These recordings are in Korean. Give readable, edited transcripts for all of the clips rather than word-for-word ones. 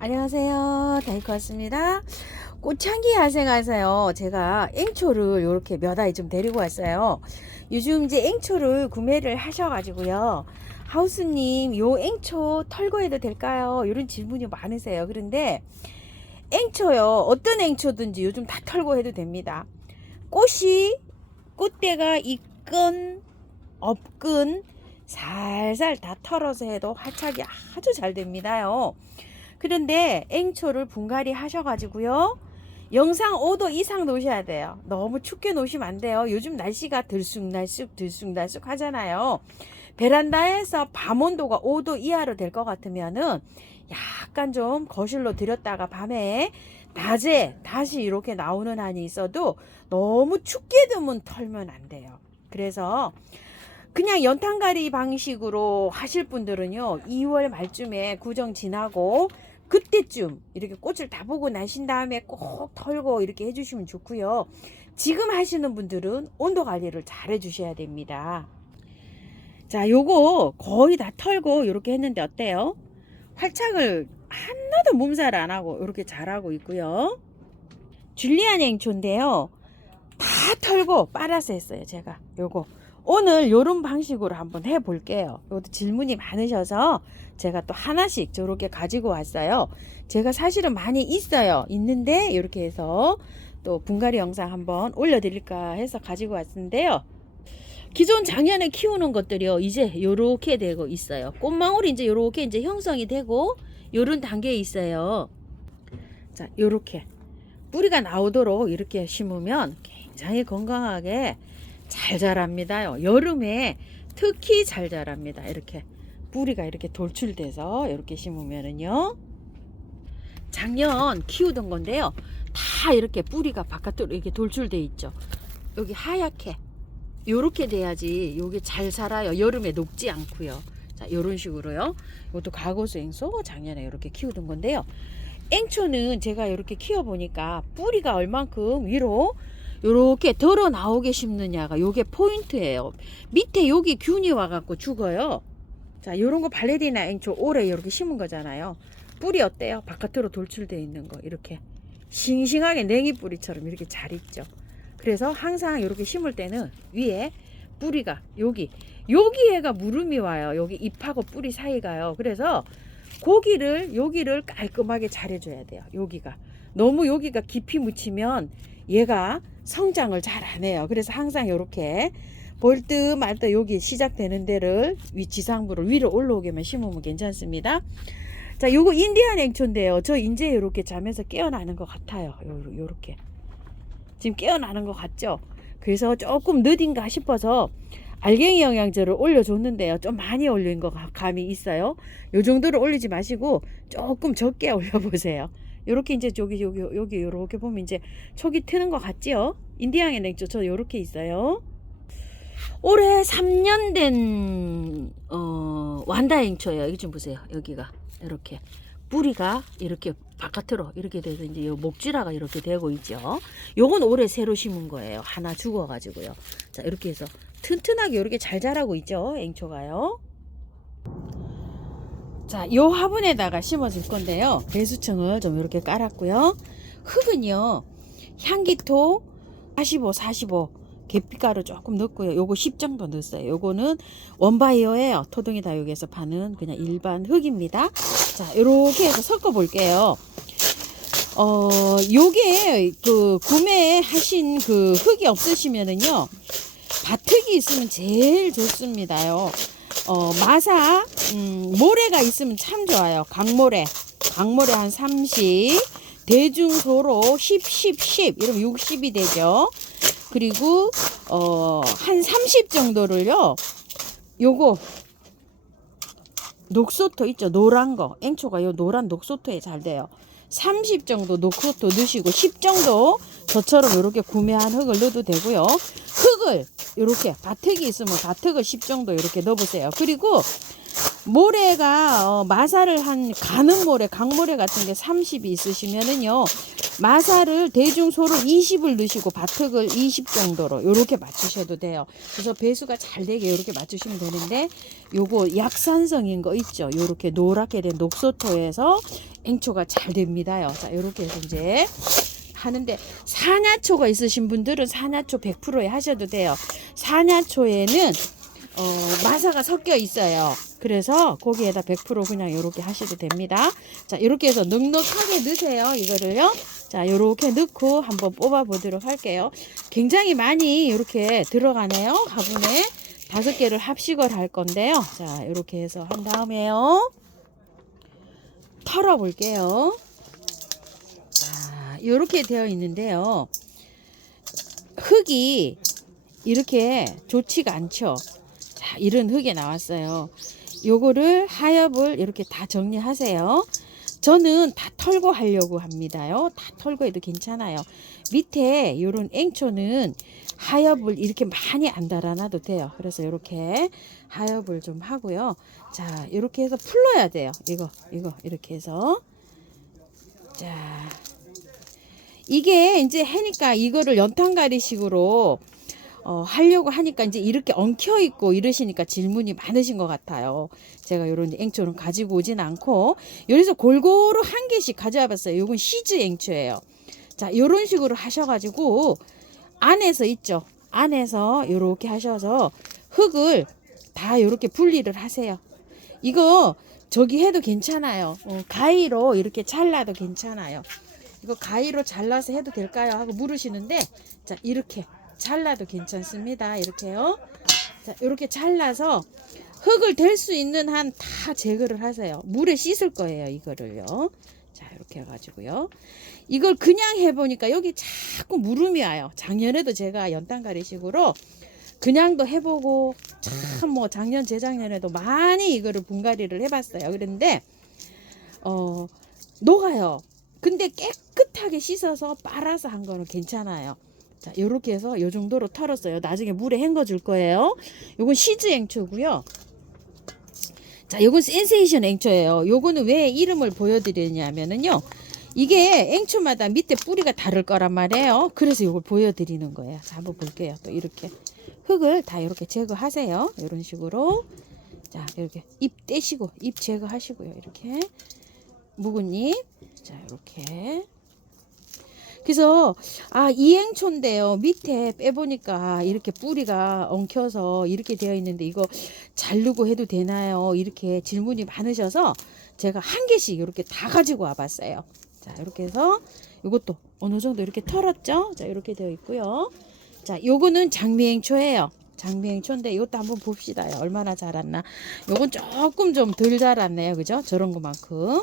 안녕하세요. 다이코 왔습니다. 꽃향기 야생하세요. 제가 앵초를 이렇게 몇 아이 좀 데리고 왔어요. 요즘 이제 앵초를 구매를 하셔가지고요. 하우스님, 요 앵초 털고 해도 될까요? 이런 질문이 많으세요. 그런데 앵초요. 어떤 앵초든지 요즘 다 털고 해도 됩니다. 꽃대가 있건 없건 살살 다 털어서 해도 활착이 아주 잘 됩니다요. 그런데 앵초를 분갈이 하셔가지고요. 영상 5도 이상 놓으셔야 돼요. 너무 춥게 놓으시면 안 돼요. 요즘 날씨가 들쑥날쑥 하잖아요. 베란다에서 밤 온도가 5도 이하로 될 것 같으면은 약간 좀 거실로 들였다가 밤에 낮에 다시 이렇게 나오는 한이 있어도 너무 춥게 두면 털면 안 돼요. 그래서 그냥 연탄가리 방식으로 하실 분들은요, 2월 말쯤에 구정 지나고 그때쯤 이렇게 꽃을 다 보고 나신 다음에 꼭 털고 이렇게 해주시면 좋고요. 지금 하시는 분들은 온도 관리를 잘 해주셔야 됩니다. 자, 요거 거의 다 털고 이렇게 했는데 어때요? 활착을 하나도 몸살 안 하고 이렇게 잘하고 있고요. 줄리안 앵초인데요, 다 털고 빨아서 했어요. 제가 요거 오늘 요런 방식으로 한번 해 볼게요. 이것도 질문이 많으셔서 제가 또 하나씩 저렇게 가지고 왔어요. 제가 사실은 많이 있는데 이렇게 해서 또 분갈이 영상 한번 올려드릴까 해서 가지고 왔는데요. 기존 작년에 키우는 것들이요, 이제 요렇게 되고 있어요. 꽃망울이 이제 요렇게 이제 형성이 되고 요런 단계에 있어요. 자, 요렇게 뿌리가 나오도록 이렇게 심으면 굉장히 건강하게 잘 자랍니다요. 여름에 특히 잘 자랍니다. 이렇게 뿌리가 이렇게 돌출돼서 이렇게 심으면은요, 작년 키우던 건데요, 다 이렇게 뿌리가 바깥으로 이렇게 돌출돼 있죠. 여기 하얗게 요렇게 돼야지 요게 잘 살아요. 여름에 녹지 않고요. 자, 요런 식으로요. 이것도 가고수앵소 작년에 이렇게 키우던 건데요, 앵초는 제가 이렇게 키워보니까 뿌리가 얼만큼 위로 요렇게 덜어 나오게 심느냐가 요게 포인트예요. 밑에 여기 균이 와갖고 죽어요. 자, 요런 거 발레리나 앵초 올해 이렇게 심은 거잖아요. 뿌리 어때요? 바깥으로 돌출되어 있는 거 이렇게 싱싱하게 냉이 뿌리처럼 이렇게 잘 있죠. 그래서 항상 이렇게 심을 때는 위에 뿌리가 여기에가 무름이 와요. 여기 잎하고 뿌리 사이가요. 그래서 여기를 깔끔하게 잘 해줘야 돼요. 너무 여기가 깊이 묻히면 얘가 성장을 잘 안 해요. 그래서 항상 이렇게 볼듯 말듯 여기 시작되는 데를 지상부를 위로 올라오게만 심으면 괜찮습니다. 자, 요거 인디안 앵초인데요. 저 이제 이렇게 잠에서 깨어나는 것 같아요. 요렇게 지금 깨어나는 것 같죠? 그래서 조금 늦은가 싶어서 알갱이 영양제를 올려줬는데요, 좀 많이 올린 것 감이 있어요. 요 정도로 올리지 마시고 조금 적게 올려보세요. 요렇게 이제 여기 요렇게 보면 이제 촉이 트는 것 같지요? 인디안 앵초 저 요렇게 있어요. 올해 3년 된 완다 앵초예요. 여기 좀 보세요. 여기가 이렇게 뿌리가 이렇게 바깥으로 이렇게 돼서 이제 요 목질화가 이렇게 되고 있죠. 요건 올해 새로 심은 거예요. 하나 죽어 가지고요. 자, 이렇게 해서 튼튼하게 이렇게 잘 자라고 있죠, 앵초가요. 자, 요 화분에다가 심어줄 건데요, 배수청을 좀 이렇게 깔았고요. 흙은요, 향기토 45 계피가루 조금 넣고요. 요거 10 정도 넣었어요. 요거는 원바이어예요. 토동이 다육에서 파는 그냥 일반 흙입니다. 자, 요렇게 해서 섞어 볼게요. 요게 그 구매하신 그 흙이 없으시면은요, 밭흙이 있으면 제일 좋습니다요. 마사 모래가 있으면 참 좋아요. 강모래 한 30, 대중소로 10 이러면 60이 되죠. 그리고 한 30 정도를요, 요거 녹소토 있죠, 노란 거, 앵초가 요 노란 녹소토에 잘 돼요. 30 정도 녹소토 넣으시고 10 정도 저처럼 이렇게 구매한 흙을 넣어도 되고요. 흙을 이렇게 밭흙이 있으면 밭흙을 10 정도 이렇게 넣어보세요. 그리고 모래가 마사를 한 가는 모래, 강모래 같은 게 30이 있으시면은요, 마사를 대중소를 20을 넣으시고 바특을 20 정도로 요렇게 맞추셔도 돼요. 그래서 배수가 잘 되게 요렇게 맞추시면 되는데, 요거 약산성인 거 있죠. 요렇게 노랗게 된 녹소토에서 앵초가 잘 됩니다요. 자, 요렇게 해서 이제 하는데, 산야초가 있으신 분들은 산야초 100%에 하셔도 돼요. 산야초에는 마사가 섞여 있어요. 그래서 거기에다 100% 그냥 요렇게 하셔도 됩니다. 자, 요렇게 해서 넉넉하게 넣으세요. 이거를요. 자, 요렇게 넣고 한번 뽑아 보도록 할게요. 굉장히 많이 요렇게 들어가네요. 화분에 5개를 합식을 할 건데요. 자, 요렇게 해서 한 다음에요. 털어 볼게요. 자, 요렇게 되어 있는데요. 흙이 이렇게 좋지가 않죠. 자, 이런 흙이 나왔어요. 요거를 하엽을 이렇게 다 정리하세요. 저는 다 털고 하려고 합니다요. 다 털고 해도 괜찮아요. 밑에 요런 앵초는 하엽을 이렇게 많이 안 달아놔도 돼요. 그래서 이렇게 하엽을 좀 하고요. 자, 이렇게 해서 풀러야 돼요. 이거 이렇게 해서. 자, 이게 이제 해니까 이거를 연탄가리식으로 하려고 하니까 이제 이렇게 엉켜 있고 이러시니까 질문이 많으신 것 같아요. 제가 이런 앵초는 가지고 오진 않고, 여기서 골고루 한 개씩 가져와 봤어요. 이건 시즈 앵초예요. 자, 이런 식으로 하셔가지고 안에서 있죠. 안에서 이렇게 하셔서 흙을 다 이렇게 분리를 하세요. 이거 저기 해도 괜찮아요. 가위로 이렇게 잘라도 괜찮아요. 이거 가위로 잘라서 해도 될까요? 하고 물으시는데, 자, 이렇게 잘라도 괜찮습니다. 이렇게요. 자, 이렇게 잘라서 흙을 댈 수 있는 한 다 제거를 하세요. 물에 씻을 거예요. 이거를요. 자, 이렇게 해가지고요. 이걸 그냥 해보니까 여기 자꾸 물음이 와요. 작년에도 제가 연탄가리식으로 그냥도 해보고, 참 뭐 작년 재작년에도 많이 이거를 분갈이를 해봤어요. 그런데 녹아요. 근데 깨끗하게 씻어서 빨아서 한 거는 괜찮아요. 자, 요렇게 해서 요 정도로 털었어요. 나중에 물에 헹궈 줄 거예요. 요건 시즈 앵초고요. 자, 요건 센세이션 앵초예요. 요거는 왜 이름을 보여드리냐면은요, 이게 앵초마다 밑에 뿌리가 다를 거란 말이에요. 그래서 요걸 보여드리는 거예요. 자, 한번 볼게요. 또 이렇게 흙을 다 이렇게 제거하세요. 이런 식으로. 자, 이렇게 잎 떼시고 잎 제거하시고요. 이렇게 묵은 잎. 자, 이렇게. 그래서 이 앵초인데요. 밑에 빼보니까 이렇게 뿌리가 엉켜서 이렇게 되어 있는데 이거 자르고 해도 되나요? 이렇게 질문이 많으셔서 제가 한 개씩 이렇게 다 가지고 와봤어요. 자, 이렇게 해서 이것도 어느 정도 이렇게 털었죠? 자, 이렇게 되어 있고요. 자, 요거는 장미앵초예요. 장미앵초인데 이것도 한번 봅시다. 얼마나 자랐나. 요건 조금 좀 덜 자랐네요. 그죠? 저런 것만큼.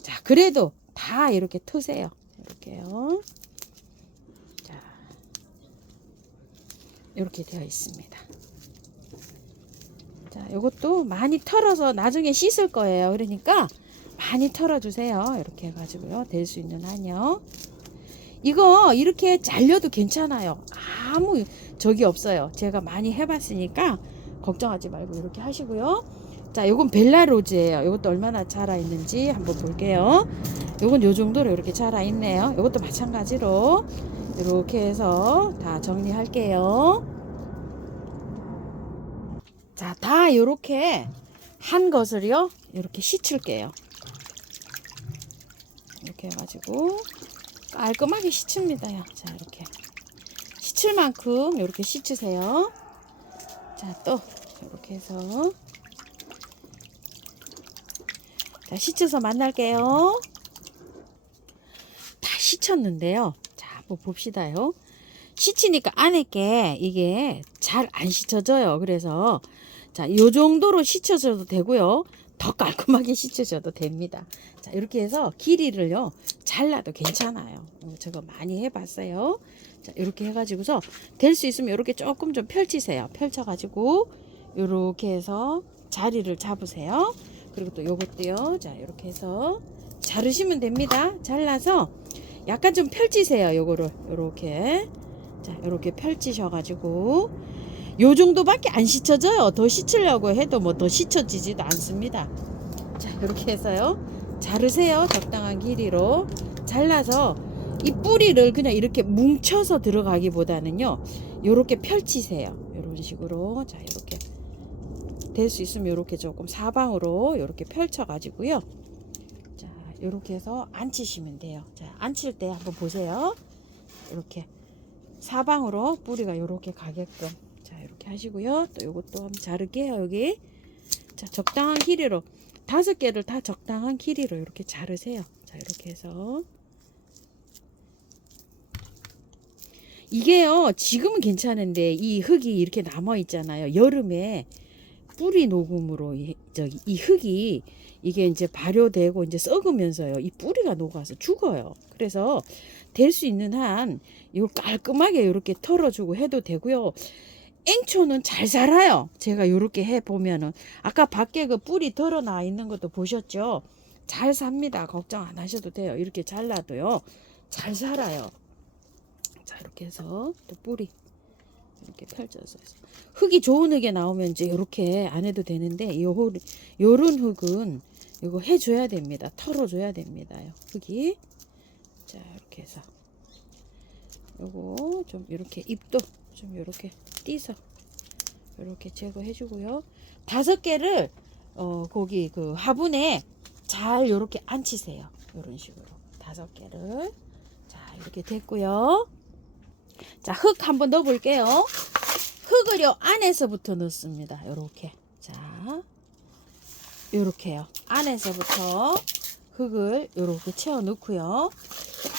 자, 그래도 다 이렇게 트세요. 이렇게요. 자, 이렇게 되어 있습니다. 자, 요것도 많이 털어서 나중에 씻을 거예요. 그러니까 많이 털어주세요. 이렇게 해가지고요. 될 수 있는 한요. 이거 이렇게 잘려도 괜찮아요. 아무 적이 없어요. 제가 많이 해봤으니까 걱정하지 말고 이렇게 하시고요. 자, 요건 벨라로즈예요. 요것도 얼마나 자라 있는지 한번 볼게요. 요건 요 정도로 이렇게 자라 있네요. 요것도 마찬가지로 이렇게 해서 다 정리할게요. 자, 다 요렇게 한 것을요, 이렇게 씻을게요. 이렇게 해가지고 깔끔하게 씻습니다요. 자, 이렇게 씻을 만큼 이렇게 씻으세요. 자, 또 이렇게 해서 자, 씻어서 만날게요. 다 씻었는데요. 자, 한번 봅시다요. 씻으니까 안에 게 이게 잘 안 씻어져요. 그래서 자, 요 정도로 씻어줘도 되고요. 더 깔끔하게 씻으셔도 됩니다. 자, 이렇게 해서 길이를요 잘라도 괜찮아요. 저거 많이 해봤어요. 자, 이렇게 해가지고서 될 수 있으면 이렇게 조금 좀 펼치세요. 펼쳐가지고 이렇게 해서 자리를 잡으세요. 그리고 또 요것도요. 자, 이렇게 해서 자르시면 됩니다. 잘라서 약간 좀 펼치세요. 요거를 요렇게. 자, 요렇게 펼치셔가지고 요 정도밖에 안 씻혀져요. 더 씻으려고 해도 뭐 더 씻혀지지도 않습니다. 자, 이렇게 해서요. 자르세요. 적당한 길이로 잘라서 이 뿌리를 그냥 이렇게 뭉쳐서 들어가기보다는요. 요렇게 펼치세요. 요런 식으로. 자, 이렇게 될 수 있으면 요렇게 조금 사방으로 요렇게 펼쳐 가지고요. 자, 요렇게 해서 앉히시면 돼요. 자, 앉힐 때 한번 보세요. 이렇게 사방으로 뿌리가 요렇게 가게끔. 자, 이렇게 하시고요. 또 요것도 한번 자를게요. 여기. 자, 적당한 길이로 5개를 다 적당한 길이로 이렇게 자르세요. 자, 이렇게 해서 이게요, 지금은 괜찮은데 이 흙이 이렇게 남아 있잖아요. 여름에 뿌리 녹음으로 이 흙이 이게 이제 발효되고 이제 썩으면서요, 이 뿌리가 녹아서 죽어요. 그래서 될 수 있는 한 이걸 깔끔하게 이렇게 털어주고 해도 되고요. 앵초는 잘 자라요. 제가 이렇게 해 보면은 아까 밖에 그 뿌리 덜어나 있는 것도 보셨죠? 잘 삽니다. 걱정 안 하셔도 돼요. 이렇게 잘라도요, 잘 자라요. 자, 이렇게 해서 또 뿌리 이렇게 펼쳐서 흙이 좋은 흙에 나오면 이제 이렇게 안 해도 되는데 요런 흙은 이거 해줘야 됩니다. 털어줘야 됩니다. 흙이. 자, 이렇게 해서 요거 좀 이렇게 잎도 좀 이렇게 띄서 이렇게 제거해 주고요. 5개를 거기 그 화분에 잘 이렇게 앉히세요. 이런 식으로 5개를. 자, 이렇게 됐고요. 자, 흙 한번 넣어 볼게요. 흙을요 안에서부터 넣습니다. 요렇게. 자, 요렇게요. 안에서부터 흙을 요렇게 채워 넣고요.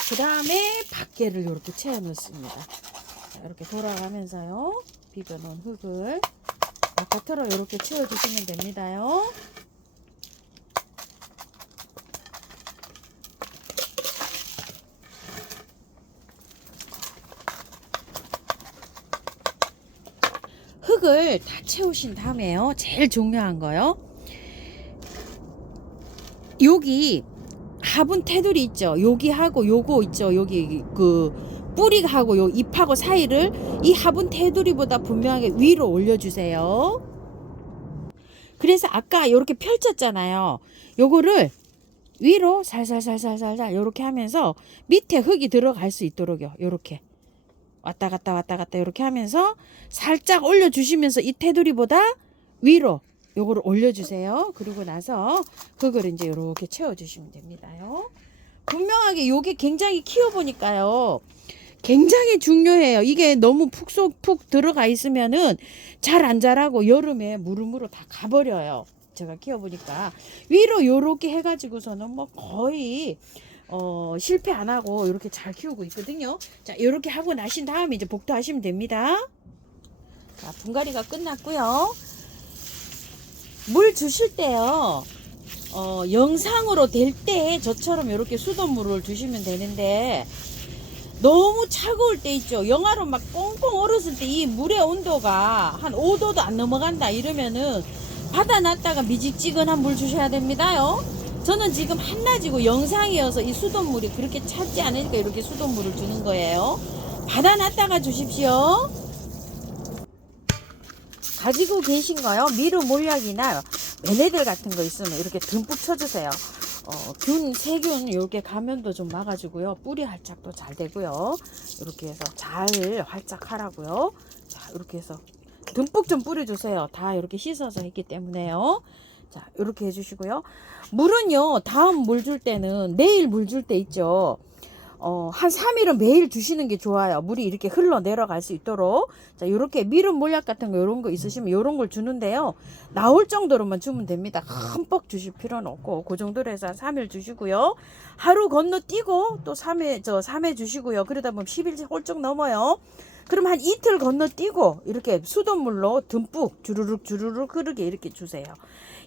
그 다음에 밖에를 요렇게 채워 넣습니다. 자, 이렇게 돌아가면서요, 비벼 놓은 흙을 바깥으로 요렇게 채워 주시면 됩니다요. 흙을 다 채우신 다음에요, 제일 중요한 거요, 여기 화분 테두리 있죠, 여기하고 요거 있죠, 여기 그 뿌리하고 요 잎하고 사이를 이 화분 테두리보다 분명하게 위로 올려주세요. 그래서 아까 이렇게 펼쳤잖아요. 요거를 위로 살살살살살살 요렇게 하면서 밑에 흙이 들어갈 수 있도록요, 요렇게 왔다 갔다 왔다 갔다 이렇게 하면서 살짝 올려주시면서 이 테두리보다 위로 요거를 올려주세요. 그리고 나서 흙을 이제 이렇게 채워주시면 됩니다요. 분명하게 요게 굉장히 키워보니까요, 굉장히 중요해요. 이게 너무 푹 들어가 있으면은 잘 안 자라고 여름에 무름으로 다 가버려요. 제가 키워보니까 위로 요렇게 해가지고서는 뭐 거의 실패 안 하고 이렇게 잘 키우고 있거든요. 자, 이렇게 하고 나신 다음에 이제 복도하시면 됩니다. 자, 분갈이가 끝났고요. 물 주실 때요, 영상으로 될 때 저처럼 이렇게 수돗물을 주시면 되는데, 너무 차가울 때 있죠. 영하로 막 꽁꽁 얼었을 때 이 물의 온도가 한 5도도 안 넘어간다 이러면은 받아놨다가 미지찌근한 물 주셔야 됩니다요. 저는 지금 한낮이고 영상이어서 이 수돗물이 그렇게 찼지 않으니까 이렇게 수돗물을 주는 거예요. 받아놨다가 주십시오. 가지고 계신 거요, 미르 몰약이나 매네들 같은 거 있으면 이렇게 듬뿍 쳐주세요. 세균 이렇게 감염도 좀 막아주고요. 뿌리 활착도 잘 되고요. 이렇게 해서 잘 활착하라고요. 자, 이렇게 해서 듬뿍 좀 뿌려주세요. 다 이렇게 씻어서 했기 때문에요. 자, 이렇게 해주시고요. 물은요, 다음 물 줄 때는 내일 물 줄 때 있죠. 한 3일은 매일 주시는 게 좋아요. 물이 이렇게 흘러 내려갈 수 있도록. 자, 요렇게 미름 몰약 같은 거 요런 거 있으시면 요런 걸 주는데요, 나올 정도로만 주면 됩니다. 흠뻑 주실 필요는 없고 그 정도로 해서 한 3일 주시고요. 하루 건너뛰고 또 3회 주시고요. 그러다 보면 10일 홀쭉 넘어요. 그럼 한 이틀 건너뛰고 이렇게 수돗물로 듬뿍 주르륵 흐르게 이렇게 주세요.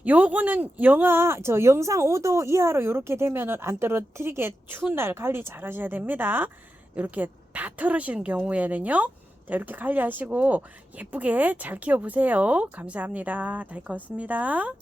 요거는 영상 5도 이하로 이렇게 되면은 안 떨어뜨리게 추운 날 관리 잘 하셔야 됩니다. 이렇게 다 털으시는 경우에는요, 자, 이렇게 관리하시고 예쁘게 잘 키워보세요. 감사합니다. 다이커였습니다.